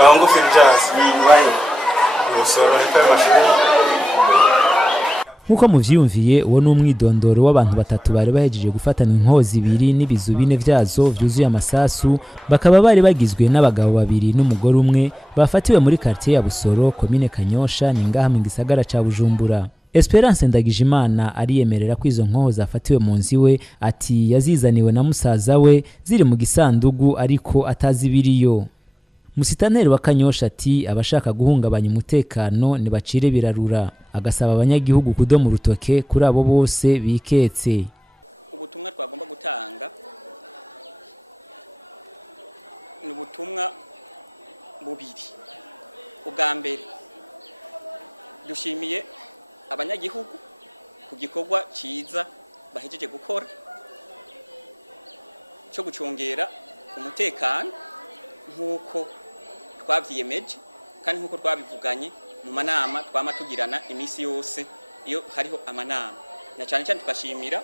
Ahongo Filjas ni Busoro hepfo y'amashuri. Nkuko muvyumviye uwo n'umwidondoro w'abantu batatu bari bahejeje gufatana inkoho zibiri n'ibizu bine vyazo vyuzuye amasasu, bakaba bari bagizwe n'abagabo babiri n'umugore umwe bafatiwe muri quartier ya Busoro komine Kanyosha ni ngaha mu gisagara ca Bujumbura. Esperance Ndagijimana ariyemerera ko izo nkoho zafatiwe mu nzi we, ati yazizaniwe na musaza we ziri mu gisandugu ariko atazi biriyo. Musitanteri wa Kanyosha ati abashaka guhungabanya umutekano ni bacire birarura, agasaba abanyagihugu kudoma urutoke kuri abo bose biketse. Ubutumwa twagomba gutanga ni ubutumwa bubiri. Ubwa mbere dushimiye abanyagihugu ku gikorwa ciza bahejeje gukora cyo gucungera umutekano nkuko twavyiyemeje kandi nkuko twabivuganye mu manama twama tugirana imisi yose iyo hariho amanama, na cyane cyane tukashimira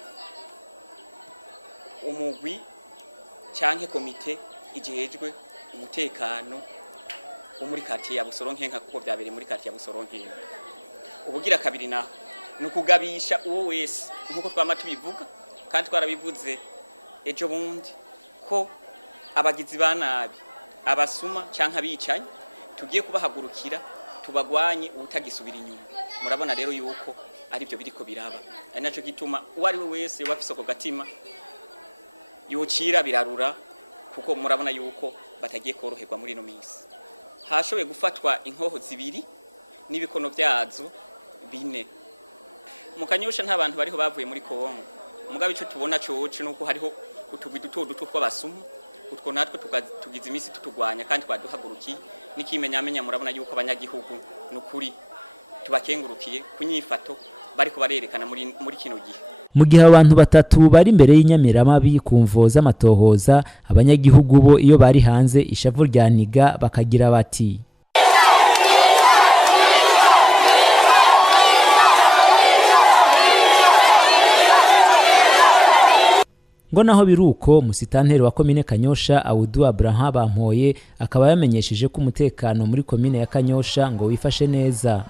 umugwi canke komite ijejwe umutekano wo muri quartier ya Busoro nkenka kuko byabereye muri quartier ya Busoro nkenka. Ubugira kabiri naho nukugabisha uwo wese nkuko twama tubivuga kandi twarabivuze ejo bundi ko abagizi ba nabi abasuma canka bicanye tugiye kubahagurukira tubagwanye ubutagisubira inyuma. Murabona rero yuko ari byo biriko biraba, ari naco gituma uwari we wese yobafise ko gatima yocira birarura kuko murabona yuko batagiye koroherwa muri no misi. Hashoboye gufatwa inkoho zibiri n'ibikono vyazo bine. Mu Kanyosha nta bantu bariho bavuye muri Kongo, mugabe ico tubona coce nuko hariho utugwi duto tw'abasuma, utwo natwe tugize imisi tutugwanya kandi twaduhagurukiye n'ikimenyamenya. Murabona yuko abanyagihugu n'ukuri tubakengurukiye kunyifato bariko barerekana muri kino gihe. Mu gihe abantu batatu bari imbere y'inyamiramabi kumvo z'amatohoza, abanyagihugu bo iyo bari hanze ishavu ryaniga bakagira bati ngo naho biruko musitanteri wa komine Kanyosha Audu Abraham Bampoye akaba yamenyesheje ko umutekano muri komine ya Kanyosha ngo wifashe neza.